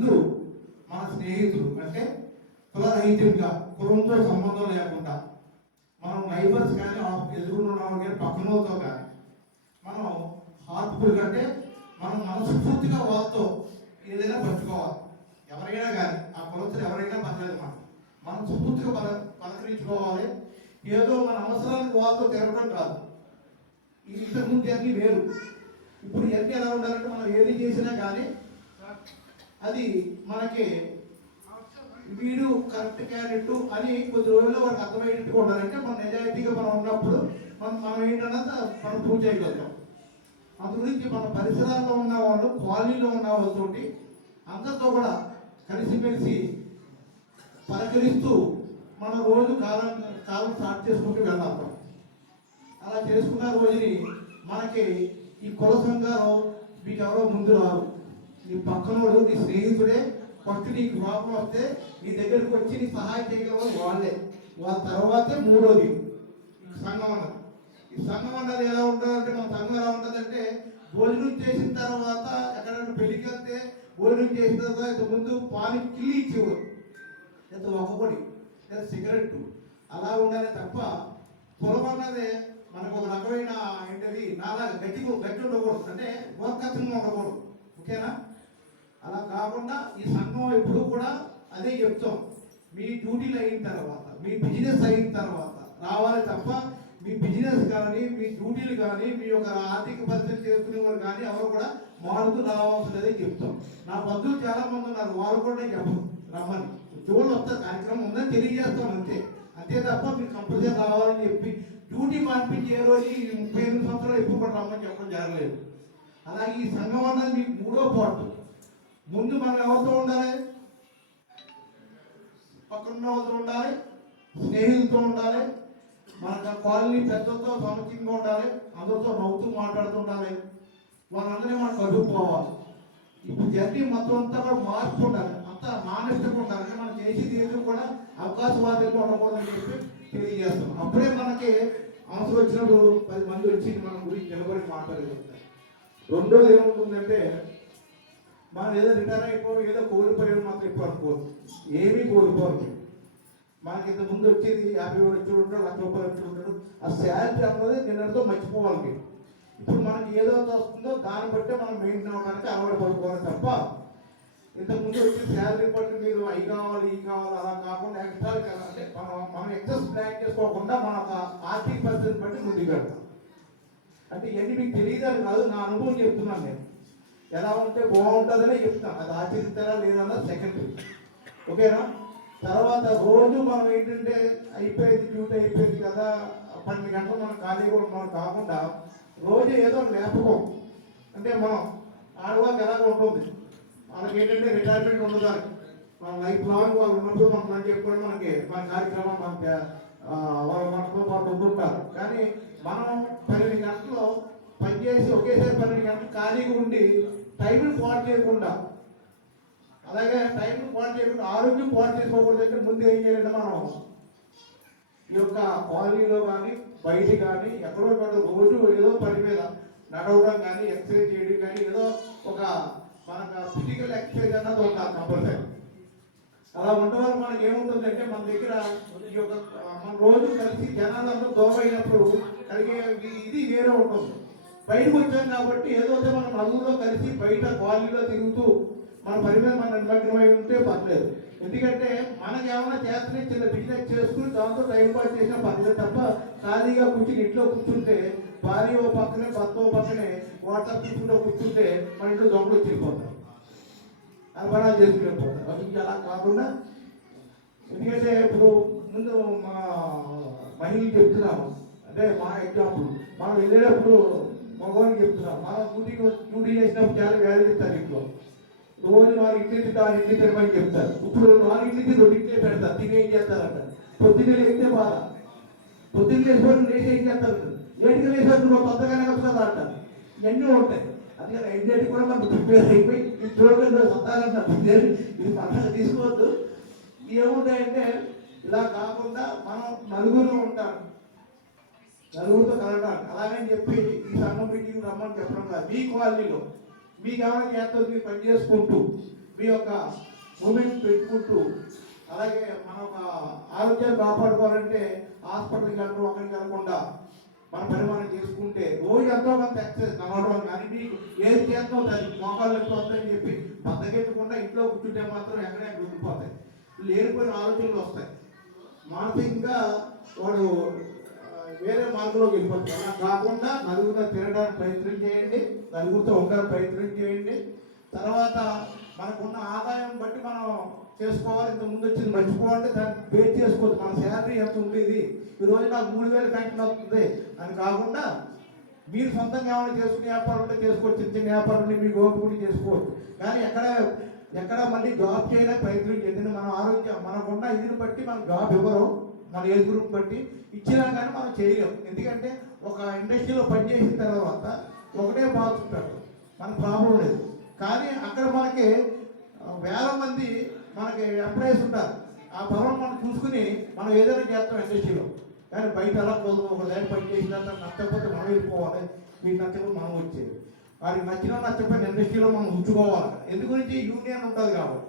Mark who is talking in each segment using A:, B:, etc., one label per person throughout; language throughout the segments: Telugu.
A: ముందు మన స్నేహితులు అంటే కులరహితంగా కులంతో సంబంధం లేకుండా మనం నైబర్స్ కానీ ఎదురున్న వాళ్ళు కానీ పక్కనతో కానీ మనం హార్ట్ఫుల్ కంటే మనం మనస్ఫూర్తిగా వాళ్ళతో ఏదైనా పంచుకోవాలి. ఎవరైనా కానీ ఆ కులస్తులు ఎవరైనా పర్లేదు మనం మనస్ఫూర్తిగా పల పలకరించుకోవాలి. ఏదో మన అవసరానికి వాళ్ళతో తిరగడం కాదు. ఇంతకుముందు అన్నీ వేరు. ఇప్పుడు ఇవన్నీ ఎలా ఉండాలంటే మనం ఏది చేసినా కానీ అది మనకి వీడు కరెక్ట్ క్యాండిడేట్ అని కొద్ది రోజుల్లో వారికి అర్థమయ్యేట్టుగా ఉండాలంటే మన నిజాయితీగా మనం ఉన్నప్పుడు మనం మనం ఏంటన్నా మనం ప్రూవ్ చేయగలుగుతాం. అందు గురించి మన పరిసరాల్లో ఉన్న వాళ్ళు కాలనీలో ఉన్న వాళ్ళతోటి అందరితో కూడా కలిసిమెలిసి పలకరిస్తూ మన రోజు కాలం కాలం స్టార్ట్ చేసుకుంటూ వెళ్ళాలి అలా చేసుకున్న రోజుని మనకి ఈ కుల సంఘాలు మీకు ఎవరో ముందు రారు నీ పక్కనోడు నీ స్నేహితుడే ఫస్ట్ నీకు ప్రాబ్లం వస్తే నీ దగ్గరికి వచ్చి నీ సహాయం చేయగలవాళ్ళు వాళ్ళే వాళ్ళ తర్వాతే మూడోది. ఈ సంఘం అన్నది. ఈ సంఘం అన్నది ఎలా ఉంటుందంటే మన సంఘం ఎలా ఉంటుందంటే భోజనం చేసిన తర్వాత ఎక్కడైనా పెళ్ళికి వెళ్తే భోజనం చేసిన తర్వాత ఇంత ముందు పాలు కిల్లి ఇచ్చేవారు. ఎంత ఒక్కబడి లేదా సిగరెట్ అలా ఉండాలి తప్ప పొలం అన్నది మనకు ఒక రకమైన ఏంటది నాలా గట్టి గట్టి ఉండకూడదు. అంటే గోర్కత్వంగా ఉండకూడదు. ఓకేనా? అలా కాకుండా ఈ సంఘం ఎప్పుడు కూడా అదే చెప్తాం. మీ డ్యూటీలు అయిన తర్వాత మీ బిజినెస్ అయిన తర్వాత రావాలి తప్ప మీ బిజినెస్ కానీ మీ డ్యూటీలు కానీ మీ యొక్క ఆర్థిక పరిస్థితి చేసుకునే వారు కానీ ఎవరు కూడా మారుతూ రావాల్సిన లేదని చెప్తాం. నా బంధువులు చాలా మంది ఉన్నారు వారు కూడా నేను రమ్మని. ఉద్యోగులు వస్తే కార్యక్రమం ఉందని తెలియజేస్తాం అంతే. అంతే తప్ప మీరు కంపల్సరీ రావాలని చెప్పి డ్యూటీ మార్పించి ఏ రోజు ఈ ముప్పై ఎనిమిది సంవత్సరాలు ఎప్పుడు కూడా రమ్మని చెప్పడం జరగలేదు. అలాగే ఈ సంఘం అన్నది మీకు మూడో పాటు ముందు మనం ఎవరితో ఉండాలి? పక్కన వాళ్ళతో ఉండాలి? స్నేహితులతో ఉండాలి? మన కాలనీ పెద్దలతో సముచితంగా ఉండాలి? అందరితో నవ్వుతూ మాట్లాడుతూ ఉండాలి. వాళ్ళందరినీ మనం కలుపుకోవాలి. ఇప్పుడు జర్నీ మొత్తం అంతా కూడా మార్పు ఉండాలి. అంతా మానసికంగా ఉండాలి. అంటే మనం చేసేది ఏది కూడా అవకాశవాదంగా ఉండకూడదని చెప్పి తెలియజేస్తాం అప్పుడే మనకి అవసరం వచ్చినప్పుడు పది మంది వచ్చి మన గురించి నిలబడి మాట్లాడగలుగుతారు. రెండోది ఏముంటుందంటే మనం ఏదో రిటైర్ అయిపోయి ఏదో కోల్పోయాం మాత్రం ఎక్కువ అనుకోవద్దు. ఏమీ కోల్పోరు మనకి ఇంత ముందు వచ్చేది యాభై వేలు వచ్చి ఉంటాడు లక్ష రూపాయలు వచ్చి ఉంటాడు. ఆ శాలరీ అన్నది నిన్నటితో మర్చిపోవాలి ఇప్పుడు మనకి ఏదో వస్తుందో దాన్ని బట్టే మనం మెయింటైన్ అవ్వడానికి అలవాటు పడుకోవాలి తప్ప ఇంతకు ముందు వచ్చి శాలరీ బట్టి మీరు అవి కావాలి ఈ కావాలి అలా కాకుండా ఎక్స్ట్రా అంటే మనం మనం ఎక్సెస్ ప్లాన్ చేసుకోకుండా మన ఆర్థిక పరిస్థితిని బట్టి ముందుకు వెళ్తాం అంటే ఇవన్నీ మీకు తెలియదని కాదు నా అనుభవం చెప్తున్నాను నేను. ఎలా ఉంటే బాగుంటుందనే చెప్తాను అది ఆచరిస్తారా లేదన్న సెకండ్ ఓకేనా తర్వాత రోజు మనం ఏంటంటే అయిపోయింది డ్యూటీ అయిపోయింది కదా పన్నెండు గంటలు మనం ఖాళీగా మనం కాకుండా రోజు ఏదో జ్ఞాపకం. అంటే మనం ఆడవాళ్ళకి ఎలాగ ఉంటుంది? వాళ్ళకి ఏంటంటే రిటైర్మెంట్ ఉండదు మన లైఫ్ లాంగ్ వాళ్ళు ఉన్నప్పుడు మనం మనం చెప్పుకోవడం మనకి మన కార్యక్రమం మనకి ఆ, వాళ్ళు మనతో పాటు ఉంటుంటారు. కానీ మనం పన్నెండు గంటలు పనిచేసి ఒకేసారి పన్నెండు గంటలు ఖాళీగా ఉండి టైంని పాటు చేయకుండా అలాగే టైం పాటు చేయకుండా ఆరోగ్యం పాటు చేసుకోకూడదు అంటే ముందు ఏం చేయాలంటే మనం ఈ యొక్క కాలనీలో కానీ బయట కానీ ఎక్కడో ఎక్కడ రోజు ఏదో పని మీద నడవడం కానీ ఎక్సర్సైజ్ చేయడం కానీ ఏదో ఒక మనకు ఫిజికల్ ఎక్సర్సైజ్ అన్నది ఉండాలి కంపల్సరీ. అలా ఉండడం వల్ల మనకి ఏముంటుందంటే మన దగ్గర ఈ యొక్క మన రోజు కలిసి జనాలందరూ దూరమైనప్పుడు కలిగే ఇది వేరే ఉంటుంది. బయటకు వచ్చాం కాబట్టి ఏదో ఒకటి మనం నలుగురిలో కలిసి బయట కాలనీలో తిరుగుతూ మన పని మీద మన నిమగ్నమై ఉంటే పర్లేదు. ఎందుకంటే మనకి ఏమైనా చేస్తనే చిన్న బిజినెస్ చేసుకుని దాంతో టైం పాస్ చేసినా పర్లేదు తప్ప ఖాళీగా కూర్చుని ఇంట్లో కూర్చుంటే భార్య ఓ పక్కనే భర్త ఓ పక్కనే వాటర్ తీసుకుంటూ కూర్చుంటే మన ఇంట్లో దొంగలు వచ్చిపోతాం అర్పణాలు చేసుకునే పోతారు. అది అలా కాకుండా ఎందుకంటే ఇప్పుడు ముందు మా మహిళలు చెప్తున్నాము. అంటే మా ఎగ్జాంపుల్ మనం వెళ్ళేటప్పుడు మగవానికి చెప్తున్నాం మనం డ్యూటీకి డ్యూటీ చేసినప్పుడు చాలా వ్యాధి చెప్తారు ఇంట్లో. రోజు నాలుగు ఇంటి తింటా ఆరు ఇంటి తినమని చెప్తారు. ఇప్పుడు నాలుగు ఇంటికి రెండు ఇంట్లో పెడతారు తిని ఏం చేస్తారంట? పొద్దున్నే లేస్తే బాధ. పొద్దున్న లేచిపోయి లేచి ఏం చేస్తారు? ఏటికి లేచారు నువ్వు కొత్తగానే వస్తుందా అంట. ఇవన్నీ ఉంటాయి. అందుకని ఐడెంటి కూడా మనకు ప్రిపేర్ అయిపోయి ఈ ప్రోగ్రాంలో సత్తారంటారు ఇది పంటలు తీసుకోవద్దు. ఏముంటాయంటే ఇలా కాకుండా మనం నలుగురు ఉంటాం. నలుగురితో కలగడం అలాగని చెప్పి ఈ సంఘం మీటింగ్ రమ్మని చెప్పడం కాదు. మీ కాలనీలో మీకు ఏమైనా చేస్తుంది మీరు పని చేసుకుంటూ మీ యొక్క మూమెంట్ పెట్టుకుంటూ అలాగే మన ఒక ఆరోగ్యాన్ని కాపాడుకోవాలంటే హాస్పిటల్కి వెళ్ళడం అక్కడికి వెళ్ళకుండా మన పని మనం చేసుకుంటే రోజు ఎంతో కొంత ఎక్సర్సైజ్ నడవడం కానీ మీకు ఏది చేస్తాం దాన్ని మోకాళ్ళు ఎక్కువని చెప్పి బద్దకెట్టకుండా ఇంట్లో కూర్చుంటే మాత్రం ఎక్కడే ఉండిపోతాయి లేనిపోయిన ఆలోచనలు వస్తాయి. మానసికంగా వాడు వేరే మార్గంలోకి వెళ్ళిపోతుంది అలా కాకుండా నలుగురితో తినడానికి ప్రయత్నం చేయండి. నలుగురితో ఉండడానికి ప్రయత్నం చేయండి. తర్వాత మనకున్న ఆదాయం బట్టి మనం చేసుకోవాలి. ఇంత ముందు వచ్చింది మర్చిపోవాలంటే దాన్ని వెయిట్ చేసుకోవచ్చు మన శాలరీ ఎంత ఉండేది? ఈరోజు నాకు మూడు వేలు ఫ్యాక్టరీ వస్తుంది. అని కాకుండా మీరు సొంతంగా ఏమైనా చేసుకునే వ్యాపారం ఉంటే చేసుకోవచ్చు. చిన్న చిన్న వ్యాపారం ఉంటే మీకు చేసుకోవచ్చు. కానీ ఎక్కడ ఎక్కడ మళ్ళీ జాబ్ చేయడానికి ప్రయత్నం చేయండి మనం ఆరోగ్యం మనకున్న ఇదిని బట్టి మనం జాబ్ ఇవ్వరు. మన ఏజ్ గ్రూప్ బట్టి ఇచ్చినా కానీ మనం చేయలేం. ఎందుకంటే ఒక ఇండస్ట్రీలో పనిచేసిన తర్వాత ఒకటే బాగుంటారు మనకు ప్రాబ్లం లేదు. కానీ అక్కడ మనకి వేల మంది మనకి ఎంప్లాయీస్ ఉంటారు. ఆ పొలం మనం చూసుకుని మనం ఏదైనా చేస్తాం ఇండస్ట్రీలో కానీ బయట అలా కుదరదు. ఒక లైన్ పని చేసినంత నచ్చకపోతే మనం వెళ్ళిపోవాలి. మీకు నచ్చకపోతే మనం వచ్చేది వారికి నచ్చినా నచ్చకపోయిన ఇండస్ట్రీలో మనం ఉంచుకోవాలి. ఎందుకు గురించి? యూనియన్ ఉంటుంది కాబట్టి.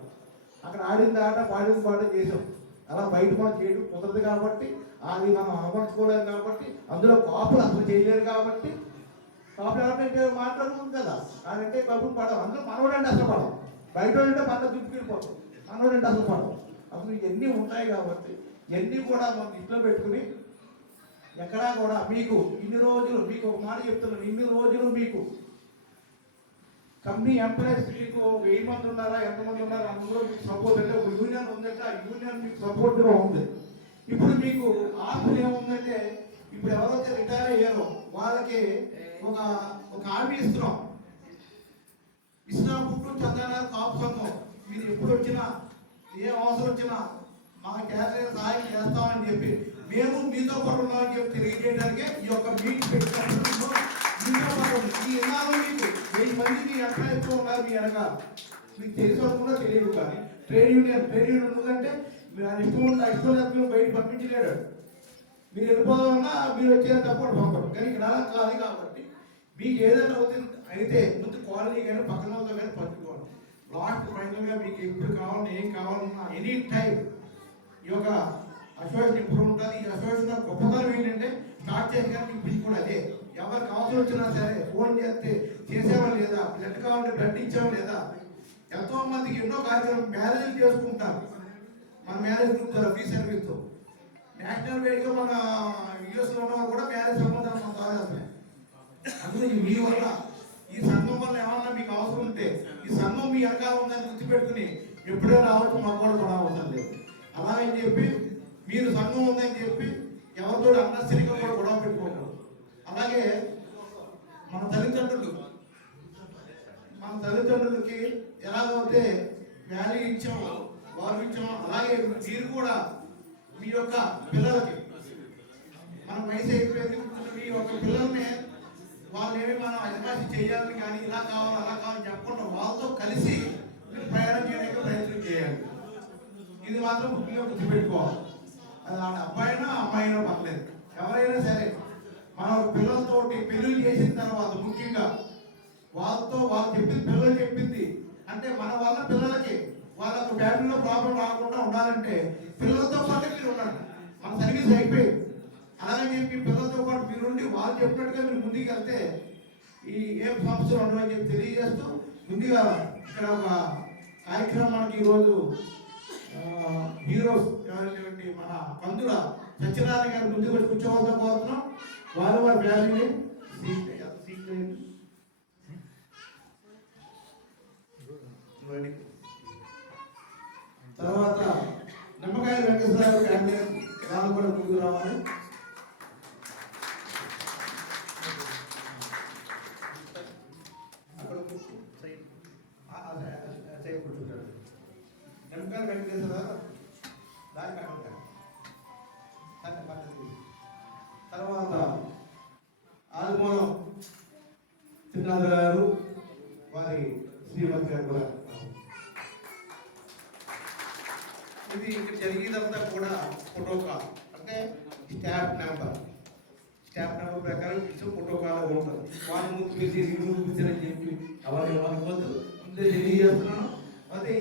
A: అక్కడ ఆడింది ఆట పాడింది పాట చేసాం. అలా బయట మనం చేయడం కుదరదు కాబట్టి అది మనం అమర్చుకోలేదు కాబట్టి అందులో కాపులు అసలు చేయలేరు కాబట్టి కాపులు ఎవరంటే మాట్లాడుతుంది కదా. అదంటే కబుర్లు పడవు. అందులో మనవడంటే అసలు పడవు. బయట అంటే పంట దుప్పిపోతాం మనవడంటే అసలు పడవు. అసలు ఇవన్నీ ఉంటాయి కాబట్టి ఇవన్నీ కూడా మనం ఇంట్లో పెట్టుకుని ఎక్కడా కూడా మీకు ఇన్ని రోజులు మీకు ఒక మాట చెప్తున్నాను ఇన్ని రోజులు మీకు కంపెనీ ఎంప్లాయీస్ మీకు వెయ్యి మంది ఉన్నారా ఎంతమంది ఉన్నారా అందులో మీకు సపోర్ట్ అంటే ఒక యూనియన్ ఉందంటే ఆ యూనియన్ మీకు సపోర్ట్గా ఉంది. ఇప్పుడు మీకు ఆస్తులు ఏముందంటే ఇప్పుడు ఎవరైతే రిటైర్ అయ్యారో వాళ్ళకి ఒక ఒక హామీ ఇస్తున్నాం. ఇస్లాంపుట్టు చందనారు కాపు సంఘం. మీరు ఎప్పుడు వచ్చినా ఏ అవసరం వచ్చినా మా క్యాన్సర్ సహాయం చేస్తామని చెప్పి మేము మీతో పాటు ఉన్నామని చెప్పి తెలియజేయడానికి ఈ యొక్క మీట్ పెట్టినప్పుడు మీతో పాటు ఉంది. ఈ ఇన్నాళ్ళు మీకు వెయ్యి మంది మీ ఎంప్లాయీస్ ఉన్నారు మీ వెనక మీకు తెలిసి కూడా తెలియదు కానీ ట్రేడ్ యూనియన్ ట్రేడ్ యూనియన్ ఉందంటే మీరు ఆయన ఇష్టం ఉంటే ఇష్టం లేదు మీరు బయట పంపించలేడు మీరు వెళ్ళిపోదామన్నా మీరు వచ్చేది తప్పకుండా పంపరు కానీ ఇక్కడ అలా కాదు కాబట్టి మీకు ఏదైనా అవుతుంది అయితే ముందు కాలనీ కానీ పక్కన వాళ్ళతో కానీ పంచుకోవాలి లాస్ట్ ఫైనల్గా మీకు ఎప్పుడు కావాలి ఏం కావాలన్నా ఎనీ టైం ఈ యొక్క అసోసియేషన్ ఇప్పుడు ఉంటుంది ఈ అసోసియేషన్ గొప్పతనం ఏంటంటే స్టార్ట్ చేసి కానీ మీకు పిలిచి కూడా అదే ఎవరికి అవసరం వచ్చినా సరే ఫోన్ చేస్తే చేసేవా లేదా? బ్లడ్ కావాలంటే బ్లడ్ ఇచ్చావా లేదా? ఎంతో మందికి ఎన్నో కార్యక్రమం మ్యారేజ్ చేసుకుంటారు. మన మ్యారేజ్ గ్రూప్ ద్వారా ఫ్రీ సర్వీస్తో నేషనల్ వైడ్గా మన యుఎస్లో ఉన్న కూడా మ్యారేజ్ సంబంధాలు మన ద్వారా మీ వల్ల ఈ సంఘం వల్ల ఏమన్నా మీకు అవసరం ఉంటే ఈ సంఘం మీ వెనకాల ఉందని గుర్తుపెట్టుకుని ఎప్పుడే రావచ్చు మాకు కూడా కూడా అవసరం లేదు. అలాగని చెప్పి మీరు సంఘం ఉందని చెప్పి ఎవరితో అన్నస్థిరిగా కూడా గొడవ పెట్టుకోండి మన తల్లిదండ్రులు. మన తల్లిదండ్రులకి ఎలాగైతే వాల్యూ ఇచ్చామో వారు ఇచ్చామో అలాగే మీరు కూడా మీ యొక్క పిల్లలకి. మన వయసు అయిపోయింది మీ యొక్క పిల్లల్ని వాళ్ళు ఏమి మనం అజమాసి చేయాలని కానీ ఇలా కావాలి అలా కావాలని చెప్పకుండా వాళ్ళతో కలిసి మీరు ప్రయాణం చేయడానికి ప్రయత్నం చేయాలి. ఇది మాత్రం ముఖ్యంగా గుర్తుపెట్టుకోవాలి. అది అబ్బాయినా అమ్మాయినా పర్లేదు. ఎవరైనా సరే మన పిల్లలతోటి పెళ్ళి చేసిన తర్వాత ముఖ్యంగా వాళ్ళతో వాళ్ళు చెప్పింది పిల్లలు చెప్పింది. అంటే మన వల్ల పిల్లలకి వాళ్ళకు ఫ్యామిలీలో ప్రాబ్లం రాకుండా ఉండాలంటే పిల్లలతో పాటు మీరు ఉండండి. మన సర్వీస్ అయిపోయింది. మీరు చెప్పి పిల్లలతో పాటు మీరుండి వాళ్ళు చెప్పినట్టుగా మీరు ముందుకు వెళ్తే ఈ ఏం సమస్యలు ఉండవని చెప్పి తెలియజేస్తూ ముందుగా ఇక్కడ ఒక కార్యక్రమానికి ఈరోజు హీరోస్ ఎవరైనటువంటి మన పందుల సత్యనారాయణ గారు ముందుకు వచ్చి కూర్చోవాలని కోరుతున్నాం. వారు వారి ఫ్యామిలీని సీట్ సీట్ తర్వాత నిమ్మకాయ వెంకటేశ్వర క్యాండిడేట్ వాళ్ళు కూడా ముందుకు రావాలి. అక్కడ కూర్చో. ఆ, ఆ, ఆ, సైడ్ కూర్చుంటాడు. నిమ్మకాయ వెంకటేశ్వర వారి శ్రీమతి గారు కూడా. ఇది ఇక్కడ జరిగేదంతా కూడా ఫోటోకాల్ అంటే స్టాఫ్ నెంబర్ స్టాఫ్ నెంబర్ ప్రకారం ఇచ్చిన ఫోటోకాల్ ఉంటుంది వాళ్ళు ముందు చేసి ముందు పిలిచారని చెప్పి ఎవరు ఎవరు ముందే తెలియజేస్తున్నాను. అదే